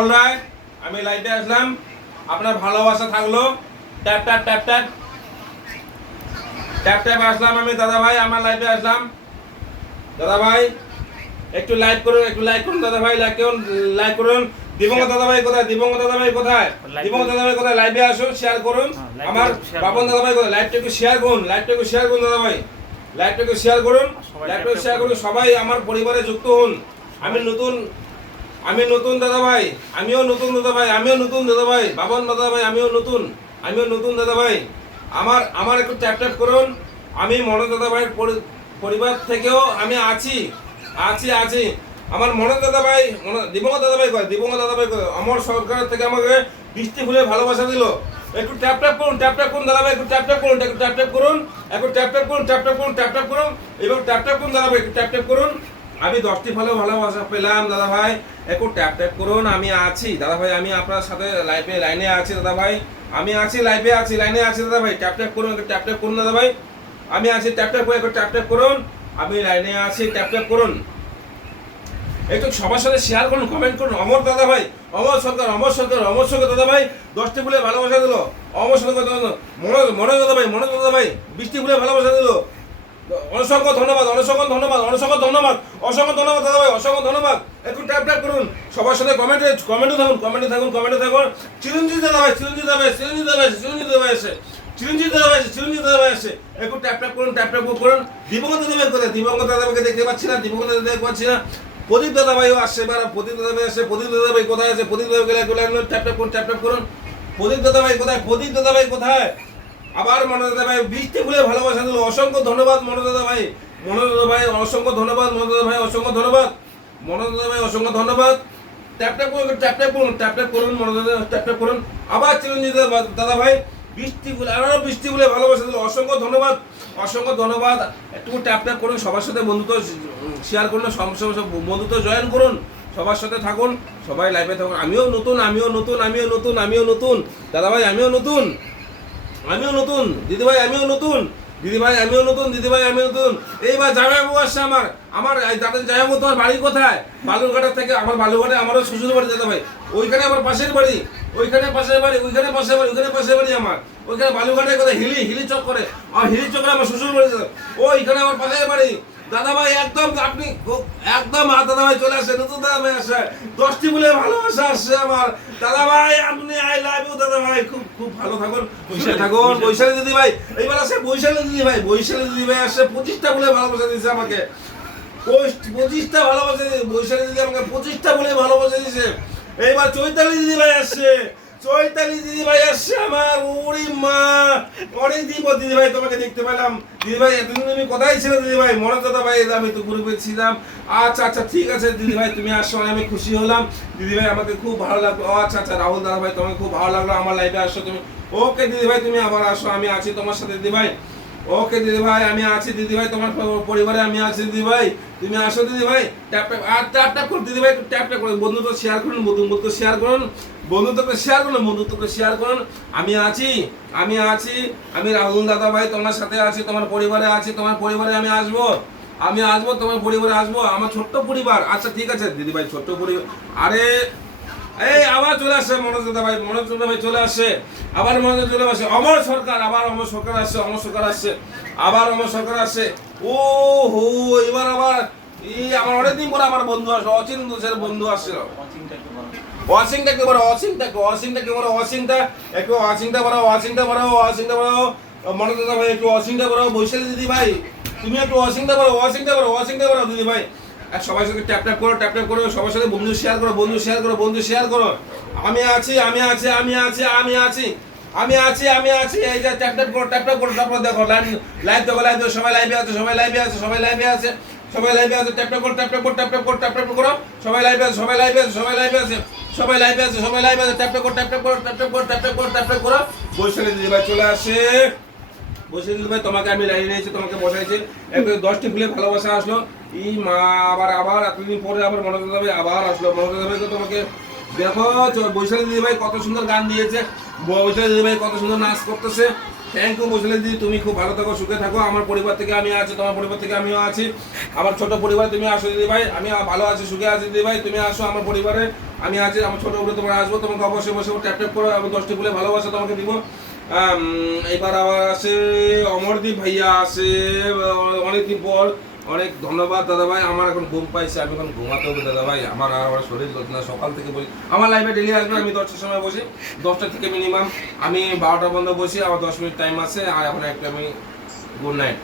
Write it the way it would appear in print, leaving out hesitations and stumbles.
Alright, আমি লাইভে আসলাম। আপনার ভালোবাসা থাকলো। Tap tap tap tap tap tap আসলাম আমি। দাদা ভাই আমার লাইভে আসলাম। দাদা ভাই একটু লাইক করুন, একটু লাইক করুন দাদা ভাই, লাইক করুন, লাইক করুন। দিবঙ্গ দাদা ভাই কোথায়? দিবঙ্গ দাদা ভাই কোথায়? দিবঙ্গ দাদা ভাই কোথায়? লাইভে আসুন, শেয়ার করুন। আমার বাপন দাদা ভাই কোথায়? লাইভটা একটু শেয়ার করুন, লাইভটা একটু শেয়ার করুন দাদা ভাই, লাইভটা একটু শেয়ার করুন, লাইভটা শেয়ার করুন। সবাই আমার পরিবারে যুক্ত হন। আমি নতুন দাদা ভাই, আমিও নতুন দাদা ভাই, আমিও নতুন দাদা ভাই, বাবন দাদা ভাই, আমিও নতুন দাদা ভাই। আমার একটু ট্যাপ ট্যাপ করুন। আমি মনোজ দাদা ভাইয়ের পরিবার থেকেও আমি আছি। আমার মনোজ দাদা ভাই, দিবঙ্গ দাদা ভাই কয়, দিবঙ্গ দাদা ভাই কয়, আমার সরকার থেকে আমাকে বৃষ্টি ফুলে ভালোবাসা দিল। একটু ট্যাপ ট্যাপ করুন, ট্যাপ ট্যাপ করুন দাদা ভাই, একটু ট্যাপ ট্যাপ করুন, একটু ট্যাপ ট্যাপ করুন, একটু ট্যাপ ট্যাপ করুন, ট্যাপ ট্যাপ করুন, ট্যাপ ট্যাপ করুন, এবং ট্যাপ ট্যাপ করুন দাদা ভাই, একটু ট্যাপ ট্যাপ করুন। আমি 10টি ফলো ভালোবাসা পেলাম দাদা ভাই, একটু ট্যাপ ট্যাপ করুন। আমি আছি দাদা ভাই, আমি আপনার সাথে লাইনে আছি দাদা ভাই, আমি আছি, লাইভে আছি, লাইনে আছি দাদা ভাই। ট্যাপ ট্যাপ করুন, একটু ট্যাপ ট্যাপ করুন দাদা ভাই। আমি আছি, ট্যাপ ট্যাপ করে একটু ট্যাপ ট্যাপ করুন। আমি লাইনে আছি, ট্যাপ ট্যাপ করুন। একটু সবার সাথে শেয়ার করুন, কমেন্ট করুন। অমর দাদা ভাই, অমর সরকার, অমর সরকার, অমর সরকার দাদা ভাই 10টি ফুলে ভালোবাসা দিল। অমর সরকার মনোজ দাদা ভাই, মনোজ দাদা ভাই 20টি ফুলে ভালোবাসা দিল। অসংখ্য ধন্যবাদ, অসংখ্য ধন্যবাদ, অসংখ্য ধন্যবাদ, অসংখ্য ধন্যবাদ দাদা ভাই, অসংখ্য ধন্যবাদ। একটু ট্যাপ ট্যাপ করুন। সবার সাথে কমেন্টে থাকুন। চিরঞ্জিত দাদা ভাই, চিরঞ্জিত দাদা ভাই, চিরঞ্জিত দাদা ভাই, চিরঞ্জিত দাদা ভাই আছে, চিরঞ্জিত দাদা ভাই আছে, চিরঞ্জিত দাদা ভাই আছে। একটু ট্যাপ ট্যাপ করুন, ট্যাপ ট্যাপ করুন। দিবঙ্গ দাদা ভাই কোথায়? দিবঙ্গ দাদা ভাইকে দেখতে পাচ্ছি না, দিবঙ্গ দাদা দেখতে পাচ্ছি না। প্রদীপ দাদা ভাইও আসছে, এবার প্রদীপ দাদা ভাই আসছে। প্রদীপ দাদা ভাই কোথায় আছে? প্রদীপ দাদা ভাই ট্যাপ ট্যাপ করুন, ট্যাপ ট্যাপ করুন। প্রদীপ দাদা ভাই কোথায়? প্রদীপ দাদা ভাই কোথায়? আবার মনোজ দাদা ভাই 20টি ফুলে ভালোবাসা দিল। অসংখ্য ধন্যবাদ মনোজ দাদা ভাই, মনোজ দাদা ভাই অসংখ্য ধন্যবাদ, মনোজ দাদা ভাই অসংখ্য ধন্যবাদ, মনোজ দাদা ভাই অসংখ্য ধন্যবাদ। ট্যাপ ট্যাপ করুন, ট্যাপ ট্যাপ করুন, ট্যাপ ট্যাপ করুন, মনোজ দাদা ট্যাপ ট্যাপ করুন। আবার চিরঞ্জিত দাদা ভাই 20টি ফুলে, আরো 20টি ফুলে ভালোবাসা দিল। অসংখ্য ধন্যবাদ, অসংখ্য ধন্যবাদ। একটু ট্যাপ ট্যাপ করুন, সবার সাথে বন্ধুত্ব শেয়ার করুন, বন্ধুত্ব জয়েন করুন, সবার সাথে থাকুন, সবাই লাইভে থাকুন। আমিও নতুন দাদা ভাই, আমিও নতুন দিদিভাই, আমিও নতুন দিদিভাই, আমিও নতুন। এইবার জামাইবাবু আসছে আমার দাদা জামাইবাবু। তোমার বাড়ি কোথায়? বালুরঘাটের থেকে আমার বালুরঘাটে আমারও শ্বশুর বাড়ি দাদা ভাই, ওইখানে আমার পাশের বাড়ি, ওইখানে পাশের বাড়ি আমার, ওইখানে বালুরঘাটে কোথায়? হিলি চক করে, আর হিলি চক্রে আমার শ্বশুর বাড়ি দাদা, ওইখানে আমার পাশের বাড়ি দাদা ভাই। একদম আপনি একদম দাদা ভাই চলে আসে, নতুন দাদা ভাই আসে, 10টি বলে ভালোবাসা আসছে আমার দাদা ভাই। আপনি আই লাভ ইউ দাদা ভাই, খুব ভালো থাকুন, বৈশালী দিদি ভাই এইবার আসে, বৈশালী দিদি ভাই আসছে। 25টা বলে ভালোবাসা দিয়েছে আমাকে, 25টা ভালোবাসা দিয়েছে বৈশালী দিদি আমাকে, 25টা বলে ভালোবাসা দিয়েছে। এইবার চৈতালি দিদি ভাই আসছে, আমার। ওরে মা, অনেক দিদি ভাই তোমাকে দেখতে পেলাম দিদি ভাই। এতদিন তুমি কোথায় ছিলে দিদি ভাই? মনে দাদা ভাই আমি তো গ্রুপে ছিলাম। আচ্ছা ঠিক আছে দিদি ভাই, তুমি আসছো, আমি খুশি হলাম দিদি ভাই, আমাকে খুব ভালো লাগলো। আচ্ছা রাহুল দাদা ভাই, তোমাকে খুব ভালো লাগলো আমার লাইভে আসছো তুমি। ওকে দিদি ভাই, তুমি আবার আসো, আমি আছি তোমার সাথে দিদি ভাই। ওকে দিদি ভাই, আমি আছি দিদি ভাই, তোমার পরিবারে আমি আছি দিদি ভাই, তুমি আসো দিদি ভাই। ট্যাপ ট্যাপ আর ট্যাপ ট্যাপ করুন দিদি ভাই, ট্যাপ ট্যাপ করুন। বন্ধুত্ব শেয়ার করুন, বন্ধুত্ব শেয়ার করুন, বন্ধুত্বকে শেয়ার করুন। আমি আছি, আমি রাহুল দাদা ভাই তোমার সাথে আছি, তোমার পরিবারে আছি, তোমার পরিবারে আমি আসবো, তোমার পরিবারে আসবো, আমার ছোট্ট পরিবার। আচ্ছা ঠিক আছে দিদি ভাই, ছোট্ট পরিবার। আরে এই আবার চলে আসছে মনোজ দাদা ভাই চলে আসছে, আবার মনোজ চলে আসছে। অমর সরকার, আবার অমর সরকার আসছে, আবার অমর সরকার আসছে। ও হো, এবার আবার আমার অনেকদিন পরে আমার বন্ধু আসলো, অচিন বন্ধু আসছিল। ওয়াশিংটা বাড়াও মনোজ দাদা ভাই, একটু ওয়াশিংটা বাড়াও। বৈশালী দিদি ভাই তুমি একটু ওয়াশিংটা বাড়াও দিদি ভাই। আর সবার সাথে ট্যাপ ট্যাপ করো, সবার সাথে বন্ধু শেয়ার করো। আমি আছি। এই যে ট্যাপ ট্যাপ করো, তারপর দেখো লাইভ দেখো, সবাই লাইভে আছে, সবাই লাইভে আছে। ট্যাপ ট্যাপ করো, সবাই লাইভে আছে। ট্যাপ ট্যাপ করো। বৈশালী দিদি ভাই চলে আসে, দিদি ভাই তোমাকে আমি লাইনে নিয়েছি, তোমাকে বসাইছি। 10টি ফুলে ভালোবাসা আসলো। এই মা, আবার এতদিন পরে আবার মনোজ দাদা ভাই আবার আসলো। মনোজ দাদা ভাই তো তোমাকে দেখো, বৈশালী দিদি ভাই কত সুন্দর গান দিয়েছে, বৈশালী দিদি ভাই কত সুন্দর নাচ করতেছে। থ্যাংক ইউ বসলে দিদি, তুমি খুব ভালো থাকো, সুখে থাকো। আমার পরিবার থেকে আমি আছি, তোমার পরিবার থেকে আমিও আছি। আমার ছোট পরিবার, তুমি আসো দিদি ভাই, আমি ভালো আছি, সুখে আছি দিদি ভাই, তুমি আসো আমার পরিবারে, আমি আছি। আমার ছোট উপরে তোমরা আসবো, তোমাকে অবশ্যই বসে ট্যাপ ট্যাপ করে আমি 10টি বলে ভালোবাসা তোমাকে দিব। এবার আবার আসে অমরদীপ ভাইয়া আসে, অনেকদিন পর। অনেক ধন্যবাদ দাদা ভাই। আমার এখন ঘুম পাইছে, আমি এখন ঘুমাতে হবে দাদা ভাই। আমার আর আমার শরীর চলছে না, সকাল থেকে বসি। আমার লাইভে ডেলি আসবে, আমি 10টার সময় বসি, 10টা থেকে মিনিমাম আমি 12টা পর্যন্ত বসি। আমার 10 মিনিট টাইম আছে, আর এখন একটা আমি গুড নাইট।